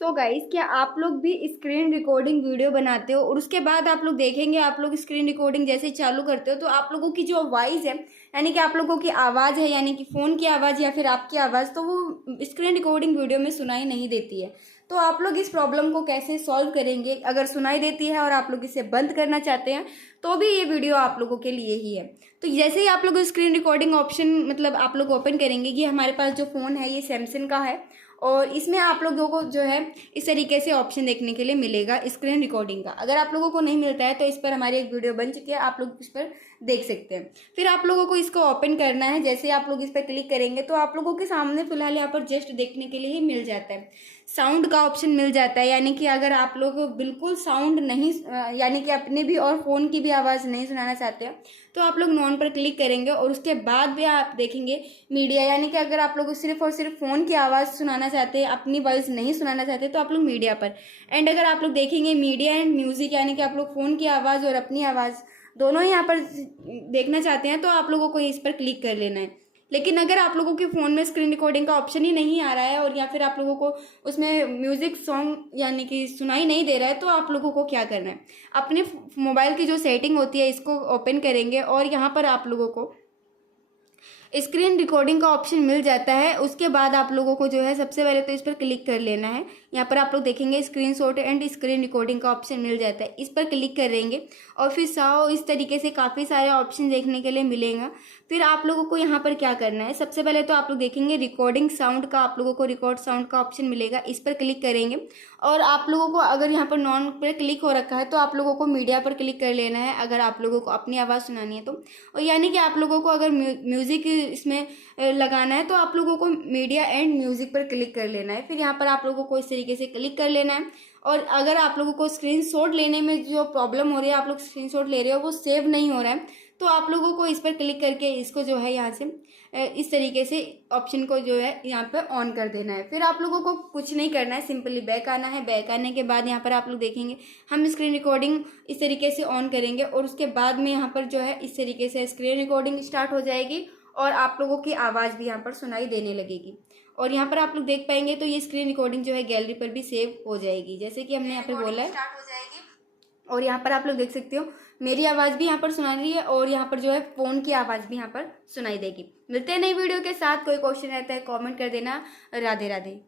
So guys, क्या आप लोग भी स्क्रीन रिकॉर्डिंग वीडियो बनाते हो और उसके बाद आप लोग देखेंगे, आप लोग स्क्रीन रिकॉर्डिंग जैसे ही चालू करते हो तो आप लोगों की जो वॉइस है, यानी कि आप लोगों की आवाज़ है, यानी कि फ़ोन की आवाज़ या फिर आपकी आवाज़, तो वो स्क्रीन रिकॉर्डिंग वीडियो में सुनाई नहीं देती है। तो आप लोग इस प्रॉब्लम को कैसे सॉल्व करेंगे? अगर सुनाई देती है और आप लोग इसे बंद करना चाहते हैं तो भी ये वीडियो आप लोगों के लिए ही है। तो जैसे ही आप लोग स्क्रीन रिकॉर्डिंग ऑप्शन मतलब आप लोग ओपन करेंगे, ये हमारे पास जो फ़ोन है ये सैमसंग का है और इसमें आप लोगों को जो है इस तरीके से ऑप्शन देखने के लिए मिलेगा स्क्रीन रिकॉर्डिंग का। अगर आप लोगों को नहीं मिलता है तो इस पर हमारी एक वीडियो बन चुकी है, आप लोग इस पर देख सकते हैं। फिर आप लोगों को इसको ओपन करना है। जैसे आप लोग इस पर क्लिक करेंगे तो आप लोगों के सामने फिलहाल यहाँ पर जस्ट देखने के लिए ही मिल जाता है, साउंड का ऑप्शन मिल जाता है। यानी कि अगर आप लोग बिल्कुल साउंड नहीं यानी कि अपने भी और फ़ोन की भी आवाज़ नहीं सुनाना चाहते हैं तो आप लोग नॉन पर क्लिक करेंगे और उसके बाद भी आप देखेंगे मीडिया, यानी कि अगर आप लोग सिर्फ और सिर्फ फ़ोन की आवाज़ सुनाना चाहते हैं, अपनी वॉइस नहीं सुनाना चाहते तो आप लोग मीडिया पर। एंड अगर आप लोग देखेंगे मीडिया एंड म्यूज़िक, यानी कि आप लोग फ़ोन की आवाज़ और अपनी आवाज़ दोनों ही यहाँ पर देखना चाहते हैं तो आप लोगों को इस पर क्लिक कर लेना है। लेकिन अगर आप लोगों के फ़ोन में स्क्रीन रिकॉर्डिंग का ऑप्शन ही नहीं आ रहा है और या फिर आप लोगों को उसमें म्यूज़िक सॉन्ग यानी कि सुनाई नहीं दे रहा है तो आप लोगों को क्या करना है, अपने मोबाइल की जो सेटिंग होती है इसको ओपन करेंगे और यहाँ पर आप लोगों को स्क्रीन रिकॉर्डिंग का ऑप्शन मिल जाता है। उसके बाद आप लोगों को जो है सबसे पहले तो इस पर क्लिक कर लेना है। यहाँ पर आप लोग देखेंगे स्क्रीनशॉट एंड स्क्रीन रिकॉर्डिंग का ऑप्शन मिल जाता है, इस पर क्लिक करेंगे और फिर साओ इस तरीके से काफ़ी सारे ऑप्शन देखने के लिए मिलेगा। फिर आप लोगों को यहाँ पर क्या करना है, सबसे पहले तो आप लोग देखेंगे रिकॉर्डिंग साउंड का, आप लोगों को रिकॉर्ड साउंड का ऑप्शन मिलेगा, इस पर क्लिक करेंगे और आप लोगों को अगर यहाँ पर नॉन पर क्लिक हो रखा है तो आप लोगों को मीडिया पर क्लिक कर लेना है अगर आप लोगों को अपनी आवाज़ सुनानी है तो। और यानी कि आप लोगों को अगर म्यूज़िक इसमें लगाना है तो आप लोगों को मीडिया एंड म्यूज़िक पर क्लिक कर लेना है। फिर यहाँ पर आप लोगों को इस तरीके से क्लिक कर लेना है और अगर आप लोगों को स्क्रीनशॉट लेने में जो प्रॉब्लम हो रही है, आप लोग स्क्रीनशॉट ले रहे हो वो सेव नहीं हो रहा है तो आप लोगों को इस पर क्लिक करके इसको जो है यहाँ से इस तरीके से ऑप्शन को जो है यहाँ पर ऑन कर देना है। फिर आप लोगों को कुछ नहीं करना है, सिंपली बैक आना है। बैक आने के बाद यहाँ पर आप लोग देखेंगे हम स्क्रीन रिकॉर्डिंग इस तरीके से ऑन करेंगे और उसके बाद में यहाँ पर जो है इस तरीके से स्क्रीन रिकॉर्डिंग स्टार्ट हो जाएगी और आप लोगों की आवाज़ भी यहाँ पर सुनाई देने लगेगी। और यहाँ पर आप लोग देख पाएंगे तो ये स्क्रीन रिकॉर्डिंग जो है गैलरी पर भी सेव हो जाएगी, जैसे कि हमने यहाँ पर बोला है। और यहाँ पर आप लोग देख सकते हो मेरी आवाज़ भी यहाँ पर सुना रही है और यहाँ पर जो है फ़ोन की आवाज़ भी यहाँ पर सुनाई देगी। मिलते हैं नई वीडियो के साथ। कोई क्वेश्चन रहता है कमेंट कर देना। राधे राधे।